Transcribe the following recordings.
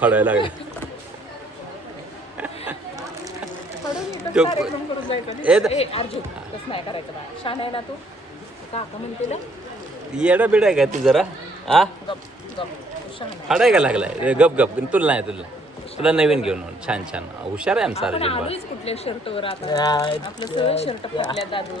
फाडायला लागला. येडा बिडा आहे का तू जरा? हा फाडाय का लागलाय? गप गप. तुला नाही, तुला नवीन घेऊन छान छान हुशार आहे आमचा अर्जुन. कुठल्या शर्टवर आपलं सगळं शर्ट फाटल्या दादू.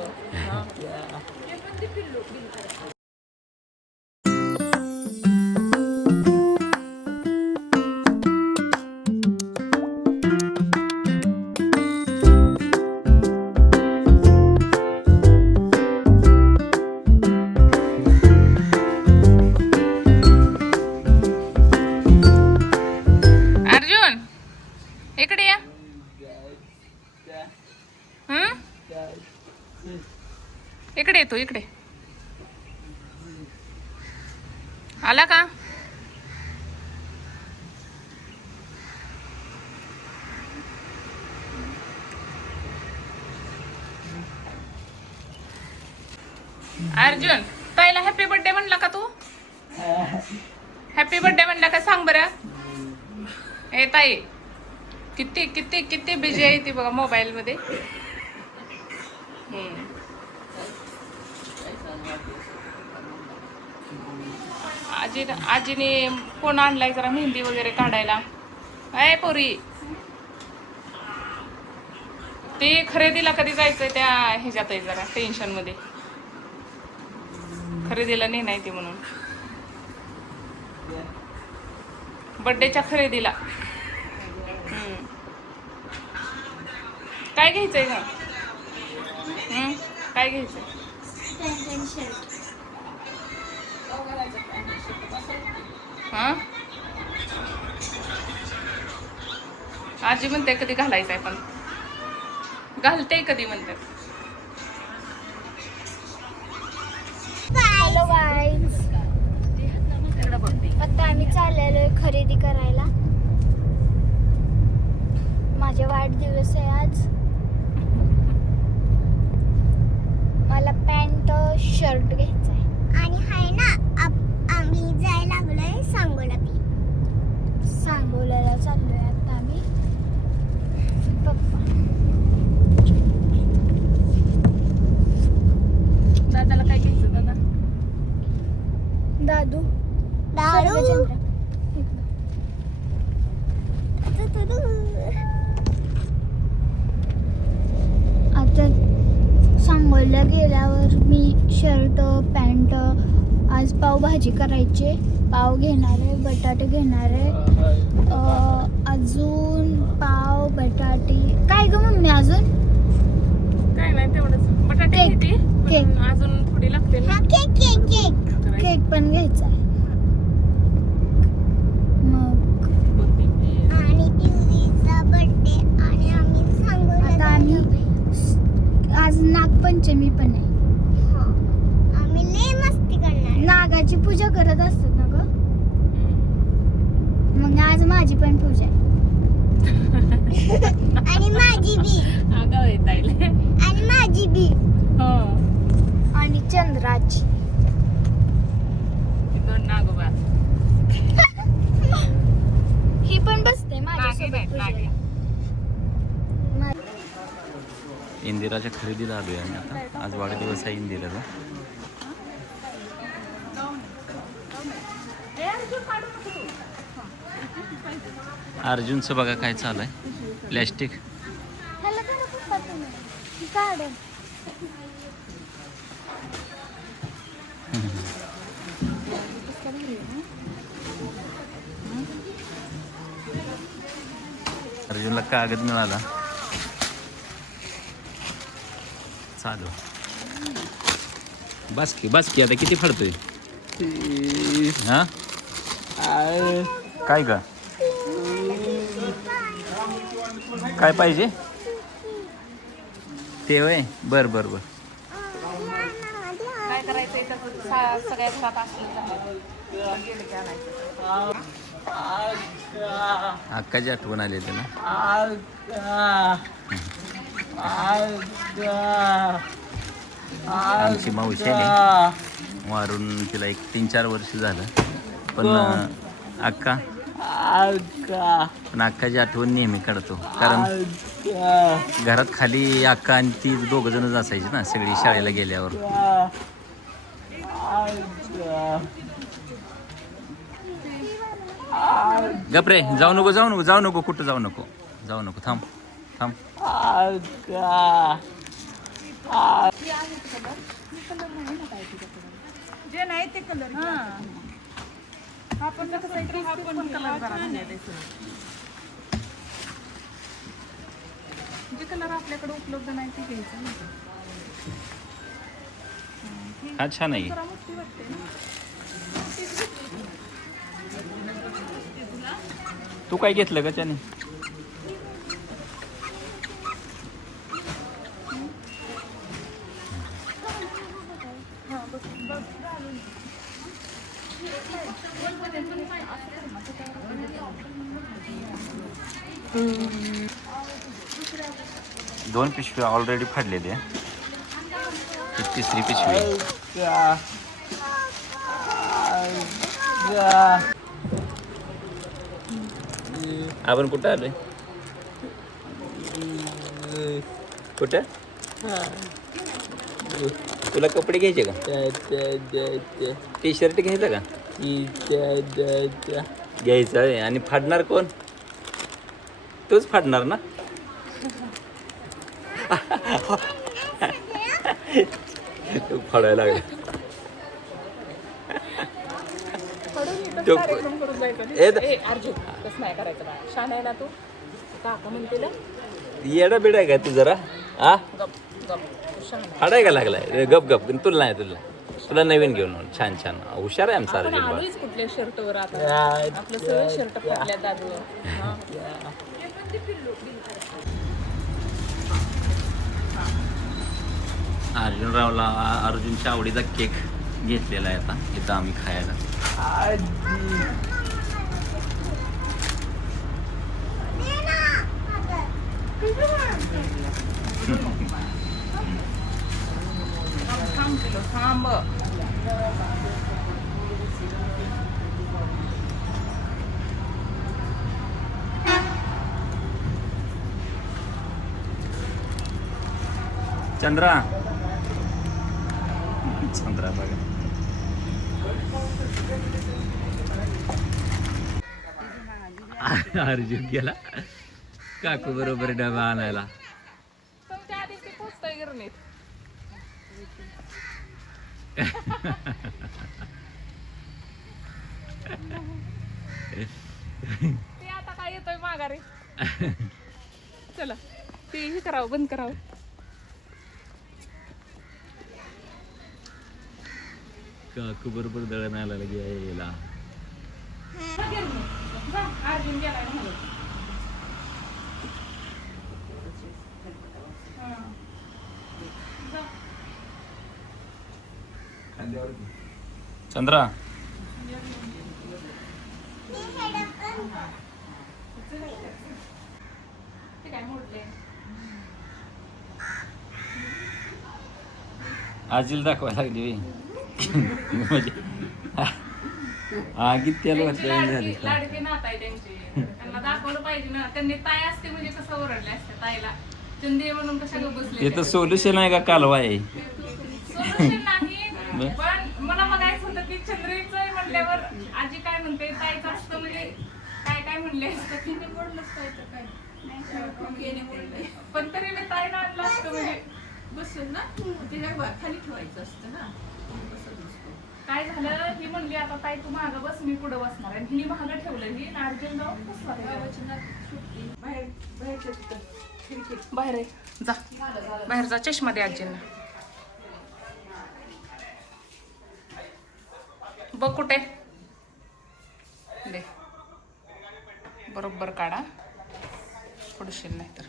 इकडे या. इकडे येतो. इकडे आला का? अर्जुन ताईला हॅपी बर्थडे म्हणला का तू? हॅपी बर्थडे म्हणला का सांग बरं. ए ताई किती किती किती बिझी आहे ती बघा मोबाईल मध्ये. आजीने फोन आणलाय जरा मेहंदी वगैरे काढायला. आहे पोरी ते खरेदीला कधी जायचंय त्या ह्याच्यात आहे जरा टेन्शन मध्ये. खरेदीला नाही नाही ती म्हणून बर्थडेच्या खरेदीला. काय घ्यायचंय का? काय घ्यायचंय? हा आजी म्हणते कधी घालायचंय पण घालते कधी म्हणतात. हॅलो गाईज, आता आम्ही चाललेलोय खरेदी करायला. माझा वाढदिवस आहे आज. मला पॅन्ट शर्ट घ्यायचा आहे. आणि हाय ना आम्ही जायला लागलोय सांगोल्याला चाललोय आता आम्ही. पप्पा दादाला काय घ्यायचं? दादू आता सांगोला गेल्यावर मी शर्ट पॅन्ट. आज पावभाजी करायची. पाव घेणार आहे, बटाटे घेणार आहे. अजून पाव बटाटे काय ग मम्मी? अजून काय नाही तेवढंच. बटाटे घेते केक अजून थोडी लागते ना. केक पण घ्यायचा आहे. मग आणि दिवशीचा बर्थडे आणि आम्ही आता आम्ही आज नागपंचमी पण आहे. आम्ही लय मस्ती करणार. नागाची पूजा करत असतात ना ग. मग आज माझी पण पूजा आहे. आणि माझी बी. आगाव येत आहे. आणि माझी बी. हो. आणि चंद्राची. दोन नागोबा. ही पण बसते माझ्यासोबत. इंदिराच्या खरेदीला आलोय आम्ही आता. आज वाढदिवस आहे इंदिराचा. अर्जुनचं बघा काय चालू आहे. प्लॅस्टिक अर्जुनला कागद मिळाला. चालू बस की आता किती फाडतोय? हा काय का काय पाहिजे ते होय? बर बर बर. काय करायचं सगळ्यात साथ असलं अक्काची आठवण आली त्याला. आमची मावशी आहे वारून तिला एक 3-4 वर्ष झालं. पण अक्का पण अक्काची आठवण नेहमी काढतो. कारण घरात खाली अक्का आणि ती 2 जणच असायची ना सगळी शाळेला गेल्यावर. गपरे, जाऊ नको कुठं जाऊ नको थांब जे नाही ते कलर आपण कसं कलर जे कलर आपल्याकडे उपलब्ध नाही ते घ्यायचं ना. हा छान आहे. जरा मोठी वाटते ना. तू काय घेतलं का त्याने? दोन पिशव्या ऑलरेडी फाडलेले आहे. ही 3री पिशवी. आपण कुठं आलोय? कुठं? तुला कपडे घ्यायचे का? टी-शर्ट घ्यायचं का? घ्यायचं आहे. आणि फाडणार कोण? तूच फाडणार ना? तू फाडायला लागला. येडा बिडा आहे का तू जरा? फाडाय का लागलाय? गप तुला नवीन घेऊन छान हुशार आहे आमचा अर्जुन. कुठल्या शर्टवर आपलं सगळं शर्ट फाटल्या दादू. अर्जुनरावला अर्जुनच्या आवडीचा केक घेतलेला आहे आता इथं आम्ही खायला. थांब. चंद्रा बघा. अर्जुन गेला काकू बरोबर डबा आणायला. तुमच्या आधी ती पोचतोय गिरणीत. ते आता काय येतोय माघारी. चला ते हे करावं, बंद करावं. काकू बरोबर दळण आणायला गेला. अर्जुन गेलाय. चंद्रा ते काय मोडले. आजीला दाखवायला लागली. म्हणजे किती लाडके नात आहे त्यांची. त्यांना दाखवलं पाहिजे ना. त्यांनी ताई असते म्हणजे कसं ओरडले असते ताईला. चंदी म्हणून कशाला बसले. ते तर सोल्युशन आहे का कालवा आहे? सोल्युशन नाही, पण मला बघायचं होतं की चंद्रीच म्हटल्यावर आजी काय म्हणते ताईचं असतं म्हणजे काय म्हणले असतं की मी बोललंच पाहिजे काय. पण तरी मी ताईला आणलं असतं म्हणजे बसून ना तिला खाली ठेवायचं असतं ना. काय झालं ही म्हणली आता ताई तू मागं बस मी पुढे बसणार आणि हिने मागं ठेवलं. ही अर्जुन जाऊन बसला बाहेर आहे. जा बाहेर जा. चष्मा दे आजींना. बघ कुठे दे. बरोबर काढा पडशील नाही तर.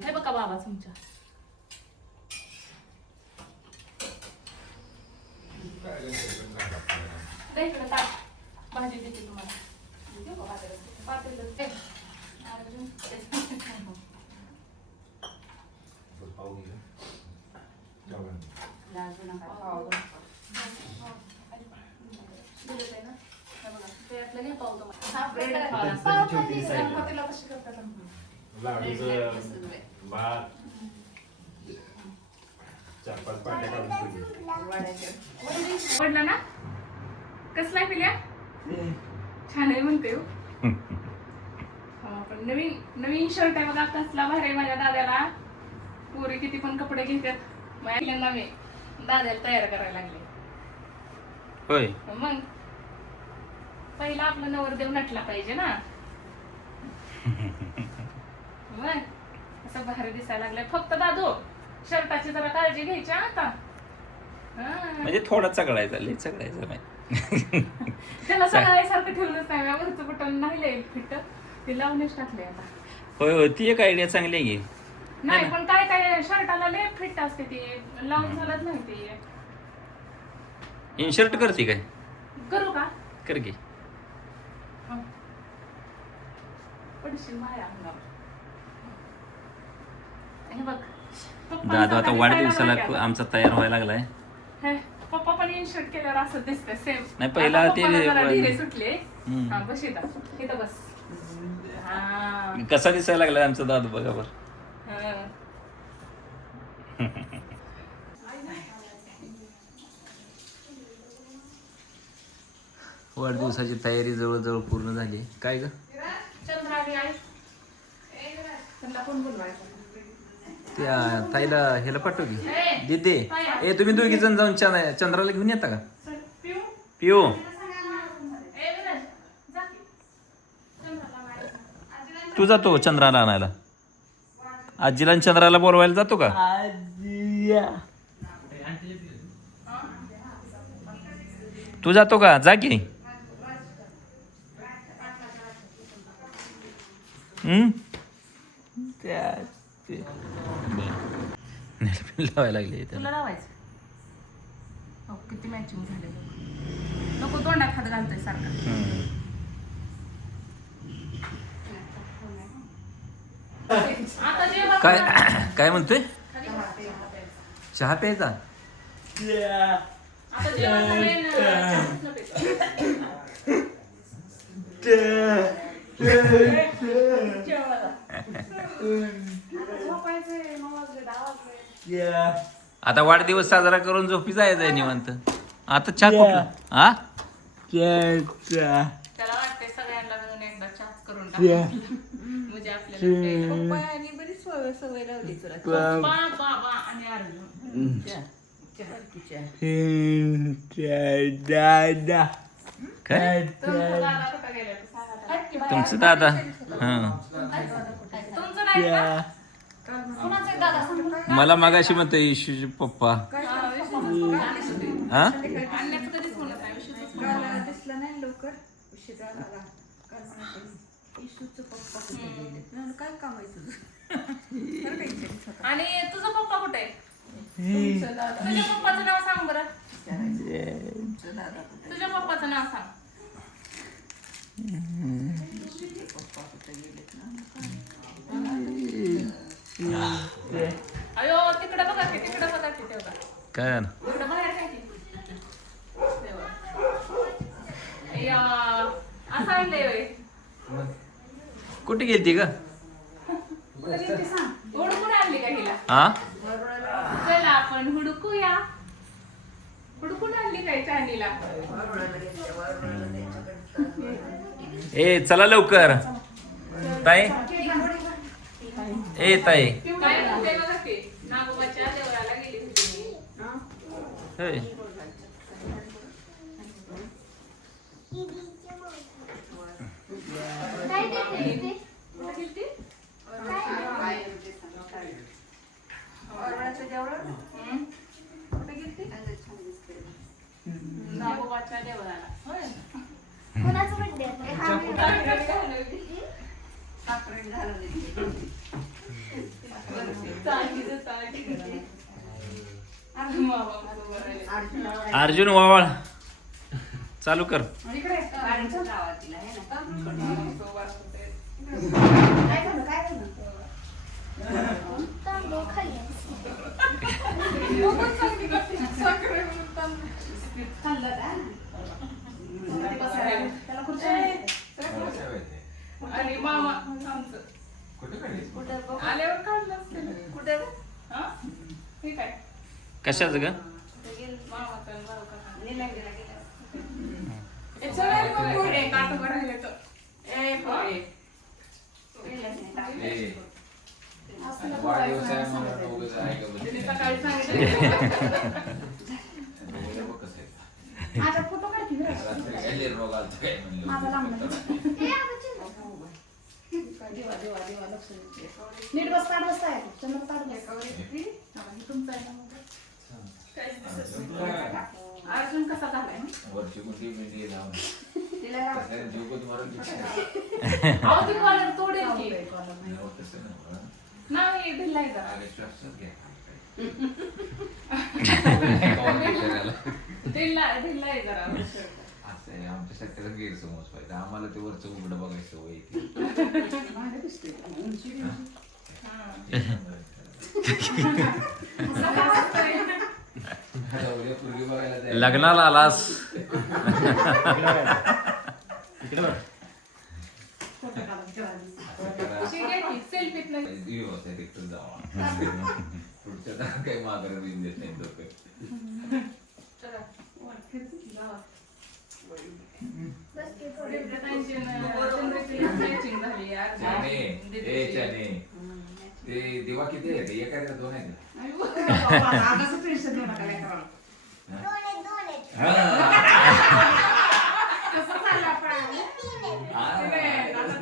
हे बघा बाबा चमचा. दे इकडे ताट. भाजी देते तुम्हाला. देऊ का पातेलं? दे. अर्जुन. पडला ना कसला पिल्या छान आहे म्हणते हो. पण नवीन नवीन शर्ट आहे बघा कसला भारी आहे माझ्या दाद्याला. पोरी किती पण कपडे घेतात माझ्या मी दाद्याला तयार करायला लागले. होय मग पहिला आपला नवरदेव नटला पाहिजे ना. मग असं भारी दिसायला लागलंय. फक्त दादू शर्टाची जरा काळजी घ्यायची आता. म्हणजे थोडा चगडायचा लय चगडायचा नाही. त्याला सगळ्यासारखं ठेवलंच नाही. वरचं बटन नाही लय फिट ते लावूनच टाकले आता. होय होय ती एक आयडिया चांगली आहे की. नाही पण काय काय शर्टाला लय फिट असते ती लावून चालत नाही ते. इन्शर्ट करते काय करू का कर की. पडशील माझ्या अंगावर. हे बघ दादा आता वाढदिवसाला आमचा तयार व्हायला लागलाय. पप्पा पण इन्शर्ट केल्यावर असं दिसतंय सेम. नाही पहिला ते धीरे सुटले. हा बस इथं इथं बस. हा कसा दिसायला लागलाय आमचा दादू बघा बर. वाढदिवसाची तयारी जवळजवळ पूर्ण झाली. काय ग त्या ताईला ह्याला पाठव की दिदे. ए तुम्ही दोघी जण जाऊन चंद्राला घेऊन येता का पिऊ. तू जातो चंद्राला आणायला. आजीला आणि चंद्राला बोलवायला जातो का. तू जातो का जा की. लावायला लागले तुला लावायचं. हो किती मॅचिंग झाले. नको तोंडात हात घालतोय सारखा. काय काय म्हणतोय चहा प्यायचा. आता जेवण झालंय आता वाढदिवस साजरा करून झोपी जायचंय निवांत. आता चहा कुठला हा त्याला वाटतंय सगळ्यांना मिळून एकदा चहाच करून टाकू. म्हणजे आपल्याला पप्पा बरीच सवय लावली तुला. पप्पा बाबा आणि अर्जुन काय तुमचा दादा कुठं गेलाय ते सांगा. तुमचं दादा हा तुमचं नाही का? कोणाचं आहे दादा सांग. मला मगाशी म्हणतोय इशूचे पप्पा हा आणण्याचं कधीच म्हणत नाही. विशेष दिसला नाही लवकर उशिरा आला. काल म्हणायचं इशूचं पप्पा कुठे गेले. काय काम आहे तुझं. आणि तुझा पप्पा कुठे आहे. तुझ्या पप्पाचं नाव सांग बरं. तुझ्या पप्पाचं नाव सांग. अयो तिकडे बघा की तिकडे बघा की तेव्हा काय झालं? तिकडे बाहेर काय की या असं आणलंय होय. कुठे गेलती का हुडकून आणली का हिला. हा चला आपण हुडकूया. हुडकून आणली काय चानीला. ए चला लवकर ताई. ए ताई काय म्हणते बघा की नागोबाच्या देवळाला गेली होती मी. होय. काय काय देते ते? कुठे गेलती? वरवळ्याचं जेवढं हं? कुठे गेलती? नागोबाच्या देवळाला. होय. कोणाचा बर्थडे आहे? साखरेने घालवली. चांदीचं ताट. मामाचं बरं. अर्जुन वावळ चालू कर. इकडे गाडीच्या गावात तिला आहे ना. मामाचं वास होते. काय झालं काय झालं? तांदूळ खाल्ले. साखरे म्हणून तांदूळ. खाल्लं का? त्याला खुर्च्या आणि मामा आमचं आल्यावर काढलं असतील. कुठे हा? हे काय? कशाच ग? मामाचं आणि भाऊ काका. निलंगेला गेला. हे सगळे मग पोहे, काटं भरायला येतं. ए पोहे. तिने सकाळी सांगितलं. माझा फोटो काढ की बरं. माझा लांब देवा देवा देवा लक्ष दे. नीट बस ताट बसता येतो चंद्र ताट बस. तुमचं आहे ना मग? काहीच दिसत नाही. अर्जुन कसा झालाय? तिला अहो, ती कॉलर तोडेल की. नाही, ढिला आहे जरा. ढिला आहे जरा. आमच्या सगळ्याला गैरसमज पाहिजे आम्हाला ते वरचं उघडं बघायचं सवय येते. भारी दिसते उंची उद्या पूर्वी बघायला जायचं. लग्नाला आलास. सेल्फीत नाही. व्यवस्थित एकटं जावा. पुढच्या दारात काही माघार बिन देत नाही लोक. चला, वर खेच जावा. बस की थोडे. देवदत्तांची चंद्रकलेची matching झाली. चाने, अर्जुन, ए दीदीची. चाने. ते दिवा किती आहे ते? एक आहे का दोन आहे का? आगाचं टेन्शन देऊ नका लेकराला. दोन आहेत. कसं झालं आपण? तिने, आता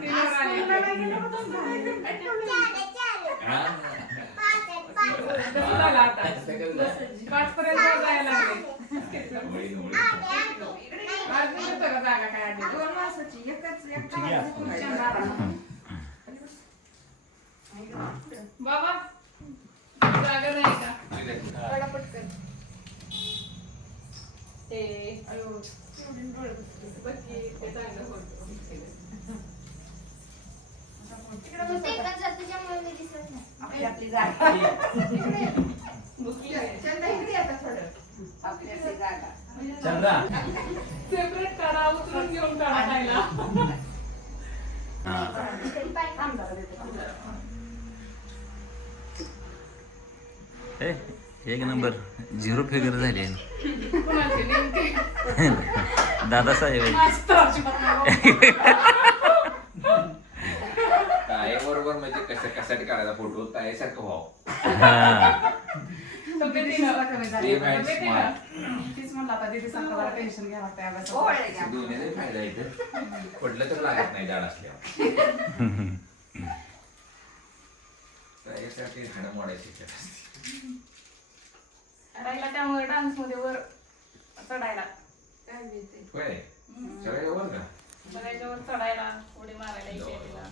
तिने आली. कसं झालं आता? 5 पर्यंत जायला लागले. अर्जुन येतो का जागा काय आधी? दोन माणसाची एकच एक चंद्राला. बाबा जागा नाही का? थोडा पटकन. ते अयो एवढे डोळे बघी ते चांगलं होतं. तू टेकत जा, तुझ्यामुळे मी दिसत नाही. आपली आपली जागा. बुकली आहे. चंद्र इकडे येतात थोडं. आपली आपली जागा. चंद्रा. सेपरेट काढा, उचलून घेऊन काढा खायला. तरी पाय थांब जरा देते. ए, एक नंबर 0 फिगर झाली आहे. कोणाची नेमकी? दादासाहेब आहे. मास्तराची बातमी. ताई बरोबर म्हणजे कसं कशासाठी काढायचा फोटो ताईसारखं व्हावं. हा. तब्येतीनं. कमी झाली. ते मॅच तब्येतीनं. स्मार्ट. तीच म्हणलं आता दीदी सारखं जरा टेन्शन घ्या लागतं अभ्यासात. ओळख घ्या. दोन्हीचाही फायदा इथं पडलं तर लागत नाही झाड असल्यावर. ताईसाठी हाडं मोडायची इच्छा असते. राहिला त्यामुळे डान्स मध्ये वर चढायला. काय माहिती. होय सगळ्या वर का? सगळ्याच्या वर चढायला, उडी मारायला इकडे तिला.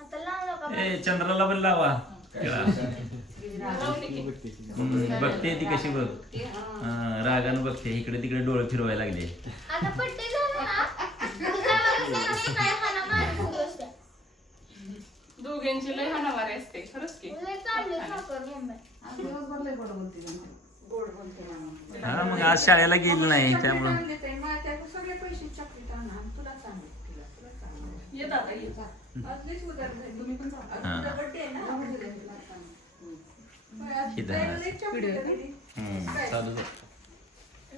आता लावू नका. ए, चंद्राला पण लावा. काय लावली की. बघते ती कशी बघ. रागानं बघते, इकडे तिकडे डोळे फिरवायला लागले. आता पट्टे झालं ना. तुझ्यावर सगळे काय हाना मारत बसल्या. दोघींची लय हाणामारी असते खरंच की. लय चालले साखर मुंबई. आज दिवसभर लय गोड बोलते ना. गोड बोलते ना. हा, मग आज शाळेला गेली नाही त्यामुळं. सगळे पैसे चॉकलेट आणा तुला सांगू तुला सांगू. येत आता येत. आज लईच उधार झाली. तुम्ही पण सांगा. हा. तुझा birthday आहे ना? जाऊ दे तुला सांगू. आज किती ताईला आहे? लई chocolate दिली. चालू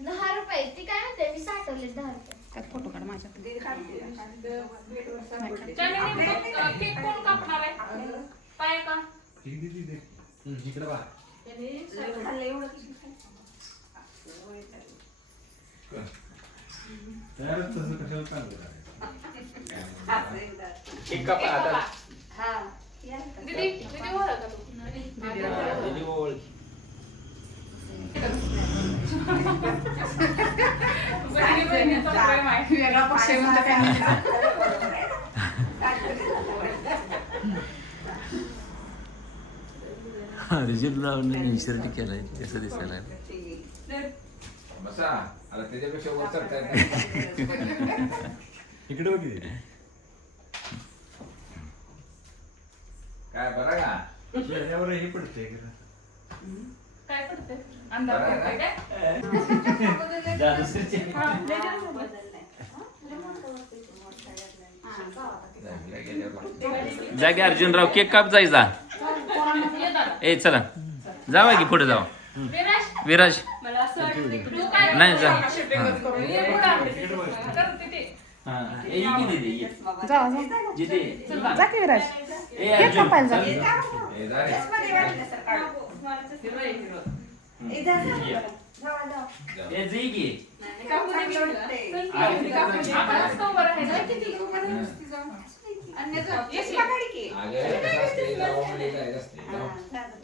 10 रुपये. ती काय म्हणते, मी साठवले 10 रुपये. त्यात फोटो काढ माझ्या. दे काढते. बेडवरचा birthday. त्याने नेमकं केक कोण कापणार आहे? काय का? इकडे बघा. त्याने सगळं खाल्लं एवढं किती खायचं? केक कापा आता. हा या. दीदी दीदी ओळख का तू? दीदी ओळख. बहिणीचं प्रेम आहे. वेगळा पक्ष आहे म्हणतं काय नाही. अर्जुन रावने शर्ट केलाय कसं दिसायला. बसा आता त्याच्यापेक्षा वर चढता येत इकडे बघ. काय बरं का हे पडते काय पडते? अंधार पडतोय काय? जागे अर्जुनराव केक काप जायचा. ए चला जावा की पुढे जावा. विराज मला असं वाटतं की तू काय नाही जा. शूटिंगच करून ये पुढं आले. करते ते. जा जा की विराज. केक कापायला जा. हे जा रे. आपणच तो बरं आहे ना? अगं कसं असते गावामध्ये काय असते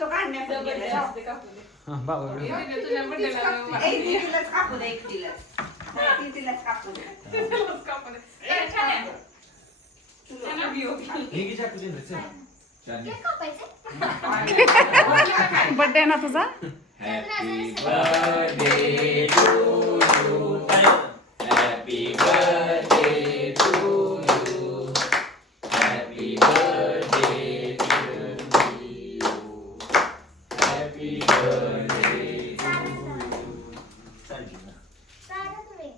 तो काढण्यात गेला. तुझ्या बड्डेला एक दिलाच कापू दे, एक दिलाच. नाही, ती तिलाच कापू दे. छान आहे. छान आहे view. छान. केक कापायचे? बर्थडे ना तुझा. Happy birthday to you. Happy birthday to you. Happy birthday to you. Happy birthday to you. चारा तुम्ही.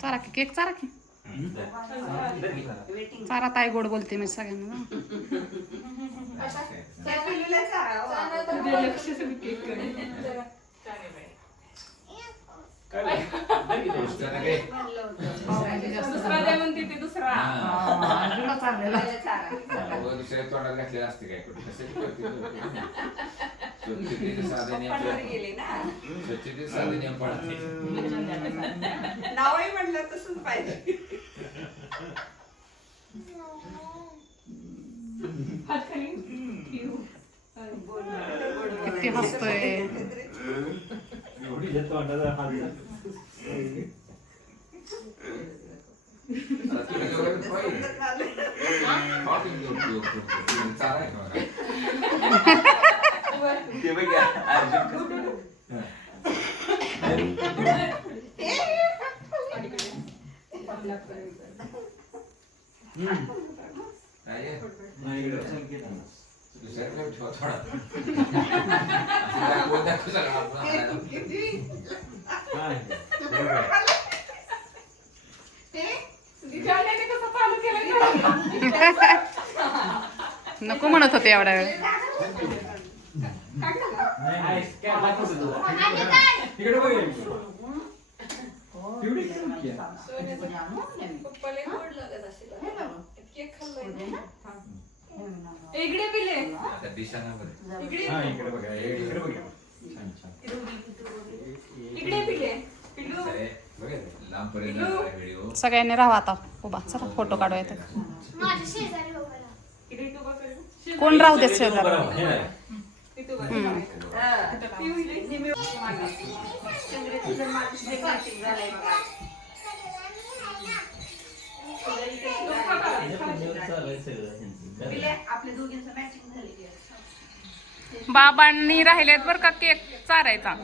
चारा की केक चारा की. चारा ताई गोड बोलते मी सगळ्यांना. दुसऱ्याला काय? दुसरा दे म्हणते ते दुसरा. वर दुसऱ्या तोंडात घातलेलं असते काय कुठे कशाची करते स्वच्छतेचे साधे नियम स्वच्छतेचे साधे नियम पाळते. नावही म्हटलं तसंच पाहिजे. हात खाली. किती हसतोय. आता तुला जेवढं पाहिजे. खाऊ तुम्ही उपयोग करतो. चारा आहे का बघा. ते बघ अर्जुन काय आहे? दुसऱ्याकडे ठेवा थोडा. असं दाखवून दाखवू सगळं आपण आणायला. जाण्याने कसं चालू केलं का? नको म्हणत होते एवढ्या वेळ. इकडे पिले. आता दिशाना बरं. इकडे पिले. कसं आहे, बघा लांबपर्यंत जाणारा व्हिडिओ. सगळ्यांनी राहा आता उभा. चला फोटो काढूया तर. माझ्या शेजारी उभं राहा. इकडे तू बघ करू. कोण राहू देत शेजारी. इथं बघ. आपल्या दोघींचं मॅचिंग झालेली आहे. बाबांनी राहिलेत बर का केक चारायचा.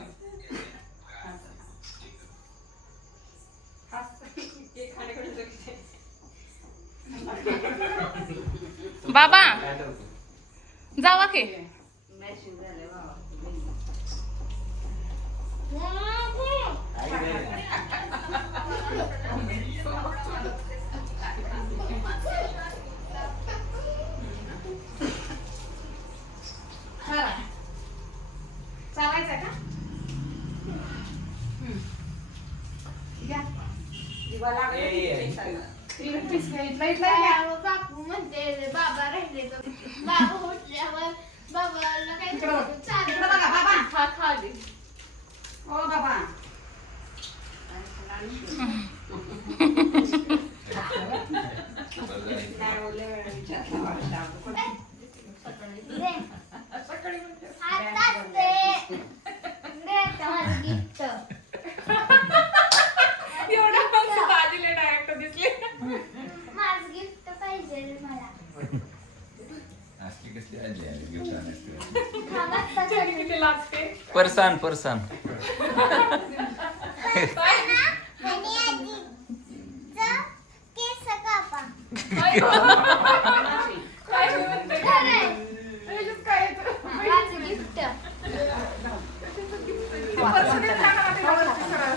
बाबा जावा की. मॅचिंग झालंय बाबा. चालायचंय का? बापू म्हणते बाबा राहिले तर बाबा उठल्यावर बाबाला काय इकडं बघा बाबा. हा खाली. ओ बाबा आताच दे. दे आता माझं gift. एवढं पण आजीला डायरेक्ट दिसले. माझं gift पाहिजे मला. असली कसली आजी आहे गिफ्ट आणायची. थांब आत्ताच आणते. किती लागते. परसान परसान आणि आजीचं केस कापा. काय म्हणते? खरं आहे. त्याच्यात काय येतं? माझं gift. ती पर्स देऊन टाका ना तिच्यावरती सरळ.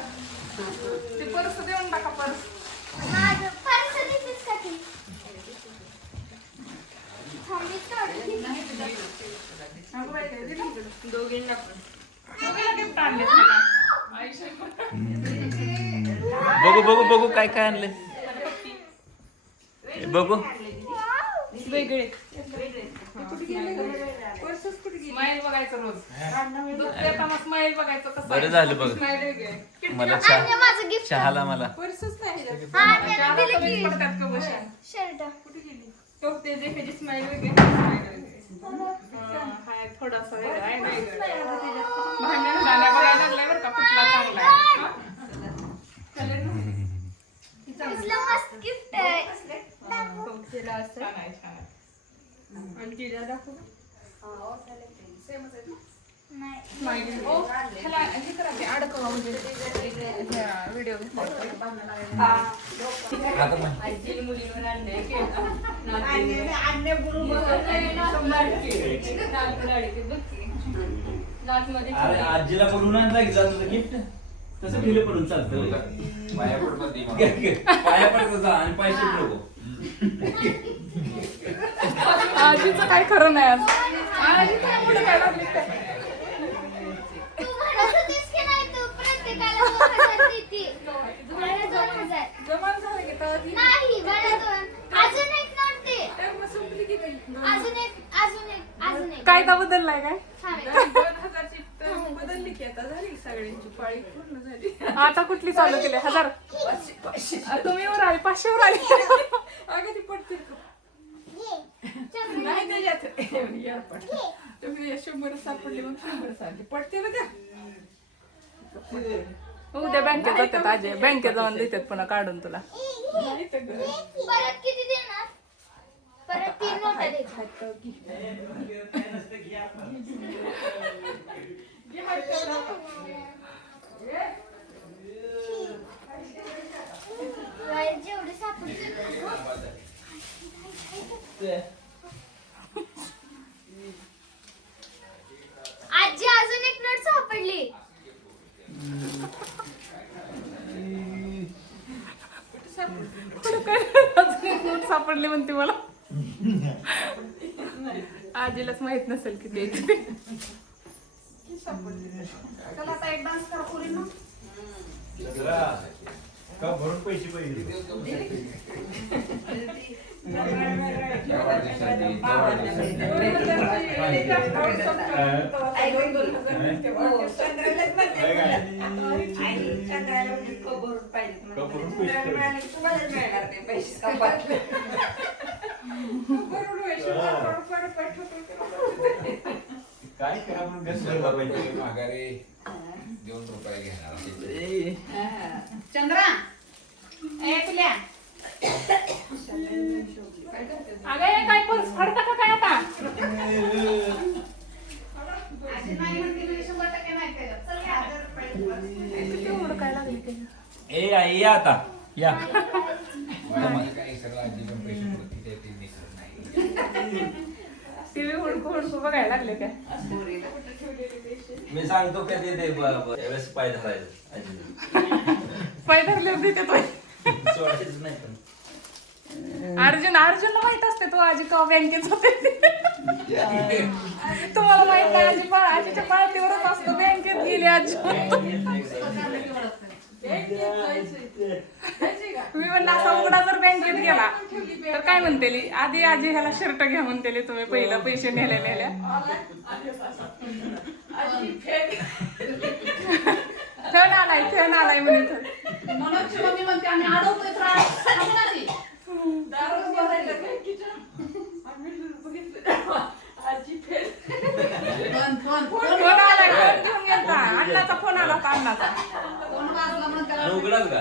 ती पर्स देऊन टाका पर्स. माझं पर्स देतेस का ती? थांब, मी काढते. अगं बाई, काय दिली इकडं? दोघीला gift आणले तुला. आयुष्य. बघू बघू बघू काय काय आणलंय बघू. वेगळे स्माईल बघायचं रोज. दूध देताना स्माईल बघायचं कसं बरं आहे. झालं बघ. स्माईल वेगळे. मला आणि माझं gift. चहाला मला पर्सच नाही ह्याच्यात. हा, त्याला चहाला दिलं कमीच की. पडतात का बशा? शर्ट. कुठे गेली? तो ते जे ह्याची स्माईल वेगळी, स्माईल वेगळी. हाय, थोडासा वेगळा आहे, वेगळा. भांडण झाल्या बघायला लागलाय बरं का कुठला चांगला आहे. हा? चालेल ना? तुला मस्त gift आहे. तिला असं छान आहे, छान आहे. आणि तिला दाखवू का? नाही. स्माईल. ओ, ह्याला हे करा की अडकवा म्हणजे व्हिडिओ आजीला बोलून आणला तुझं गिफ्ट तसं दिलं पडून चालतं. पाया पडतात ती मला. पाया पडतो आणि पैसे नको. आजीचं काय खरं नाही आज. आजी काय पुढे काय लागली काय? तू म्हणत होतीस की नाही तू प्रत्येकाला 2000 देती. मला 2000. जमा झालं की तर ती- नाही, मला 2. अजून एक नोट दे. तर मग संपली की ती. अजून एक. कायदा बदललाय काय? थांब एक. 2000ची तर बदलली की आता झाली सगळ्यांची पाळी पूर्ण झाली. आता कुठली चालू केली? 1000. तुम्ही वर आली 500 वर आली. अगं ती पडतील का? घे. चल, नाही त्याच्यात एअरपॉट. तुम्ही 100 सापडली मग 100 सापडली पडते ना त्या. उद्या बँकेत जातात आजी. बँकेत जाऊन देतात पुन्हा काढून तुला. परत किती देणार? परत 3 नोटा दे. जेवढे सापडतील आजी अजून एक नोट सापडली. अजून एक नोट सापडली म्हणते मला. आजीलाच माहित नसेल किती आहे किती. चला आता एक डान्स करा पोरींनो. का भरून पैसे पाहिजे. काय करा म्हणून माघारी 2 रुपये घेणार. चंद्रा ए तुल्या अगं हे काय पर्स फाडता का काय आता? आजी नाही म्हणते म्हणजे 100% नाही करत. चल घ्या 1000 रुपये. एवढं काय लागली ते? ए आई या आता या. मला काही सगळं आजी पण पैसे पडत ते दिसत नाही. टीव्ही हुडकू हुडकू बघायला लागले काय? मी सांगतो का ते त्यावेळेस पाय धरायचं आजीला. पाय धरले देते तो. सोडायचं नाही पण. अर्जुनला माहित असते तू आजी का बँकेत होते. तुम्हाला माहित नाही आजी आजीच्या पाळतीवरच असतो. बँकेत गेली आजी. मी म्हणलं असा उघडा जर बँकेत गेला तर काय म्हणतेली आधी आजी ह्याला शर्ट घ्या म्हणतेली तुम्ही पहिलं पैसे नेल्या ठेवून आलाय म्हणे. मनोक्षमा मी म्हणते आम्ही अडवतोय त्रास थांब ना ती. दारू भरायला काय किचन? आम्ही बघितलं. आजी फेल. फोन आला का? घेऊन गेलता. अण्णाचा फोन आला होता अण्णाचा. फोन वाजला म्हणून त्याला उघडाच का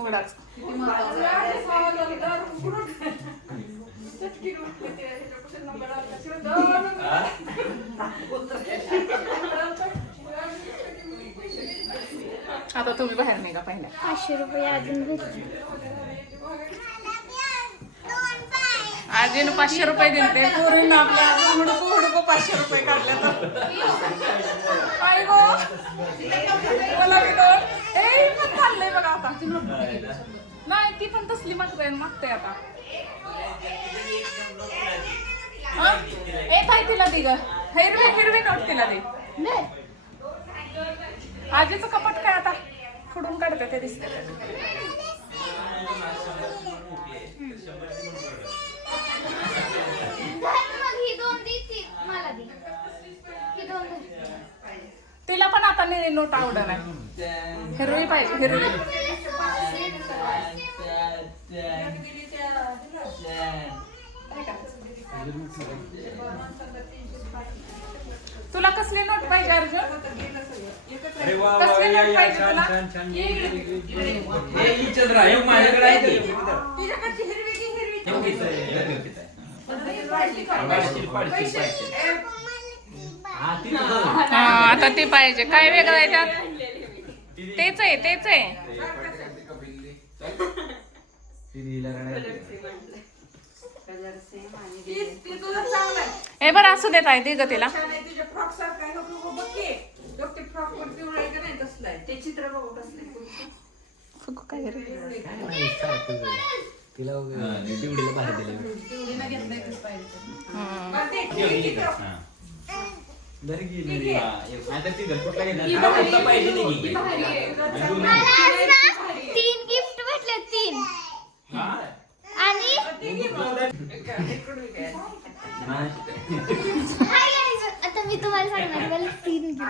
उघडाच. किती महत्वाचं आहे. दारू उघडून. चटकी उठते ते ह्याच्यापासून नंबर आला. शिवाय दारू आता तुम्ही बाहेर निघा पहिल्या. 500 रुपये अजून भेटले. आजीनं 500 रुपये दिले पोरीनं आपल्या हुडकू हुडकू 500 रुपये काढले तर काय गो मला विनोद ए पण चाललंय बघा आता नाही ती पण तसली मागते आता हं? ए काय तिला दे ग हिरवी नोट तिला दे आजीचं कपाट काय आता फोडून काढते ते दिसते मग ही 2 देतील मला दे. ही 2 दे. तिला पण आता नोट आवडत नाही हिरवी पाहिजे हिरवी तुला कसली नोट पाहिजे अर्जुन कसली नोट पाहिजे तुला माझ्याकडे आहे ते. तिच्याकडची हिरवी की हिरवी हा आता ते पाहिजे काय वेगळं आहे त्यात तेच आहे ती तुला चांगलं आहे. हे बरं असू देत आहे दे ग तिला छान आहे. तिच्या फ्रॉक सारखं आहे. नको बघ की. बघ ते फ्रॉक वर पिवळं आहे का नाही तसलं आहे. ते चित्र बघू कसलं आहे. फुगू काय रे? दिवडीला बाहेर दिले पिवळीनं घेतलंय कसं पाहिजे. हम्म. बरं ते ठीक आहे. पाहिजे मला आज ना 3 गिफ्ट भेटले 3 आणि हाय गाईज आता मी तुम्हाला सांगणार मला 3 गिफ्ट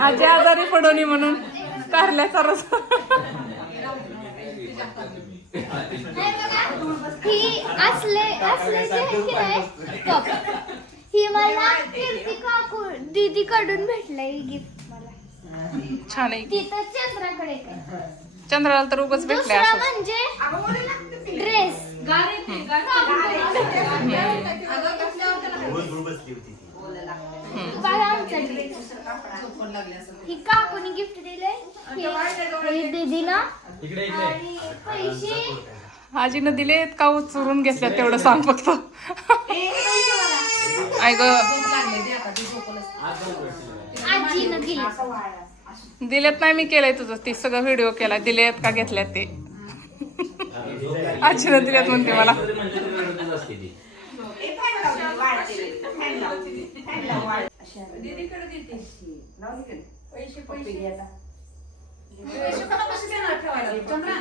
आजी आजारी पडोनी म्हणून कारल्याचा रस ही असले जे आहे की नाही कप ही मला कीर्ती काकू दीदी कडून भेटलंय गिफ्ट मला छान आहे तिथं चंद्राकडे काय चंद्राला तर उगाच भेटले दुसरं असं म्हणजे ड्रेस बघा आमचा ड्रेस ही काकूनी गिफ्ट दिलंय ही दीदीनं आणि पैसे आजीनं दिलेत का चुरून घेतल्यात तेवढं सांग फक्त ऐक आजीनं दिले दिलेत नाही मी केलंय तुझं ती सगळं व्हिडिओ केलाय दिलेत का घेतल्यात ते आजीनं दिलेत म्हणते मला दीदीकडे देते. पैसे कोणापाशी देणार ठेवायला? चंद्रा?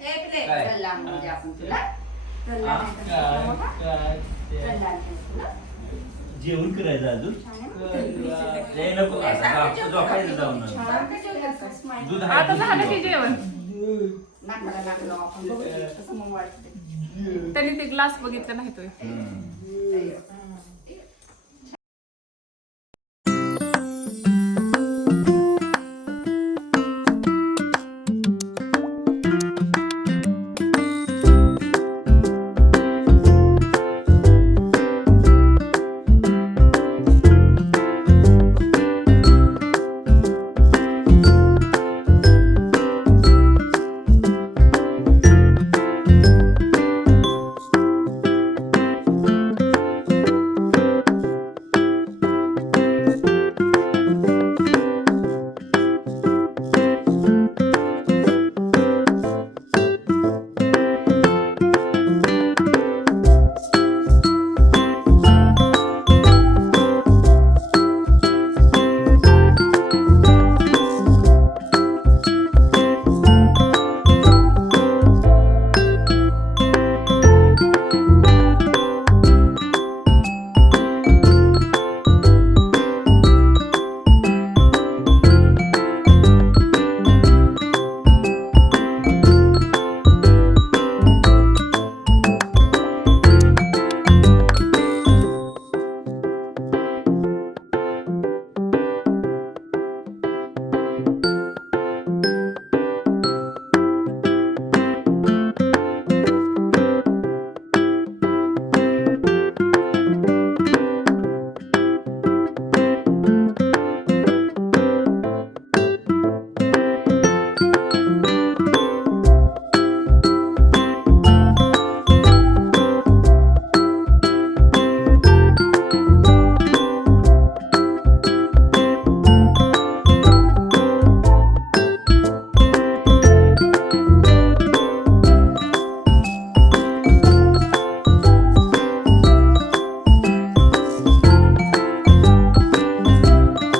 एक ले. जेवण करायचं अजून नको झोपायचं जाऊन दूध आता झालं की जेवण त्यांनी ते ग्लास बघितलं नाही तो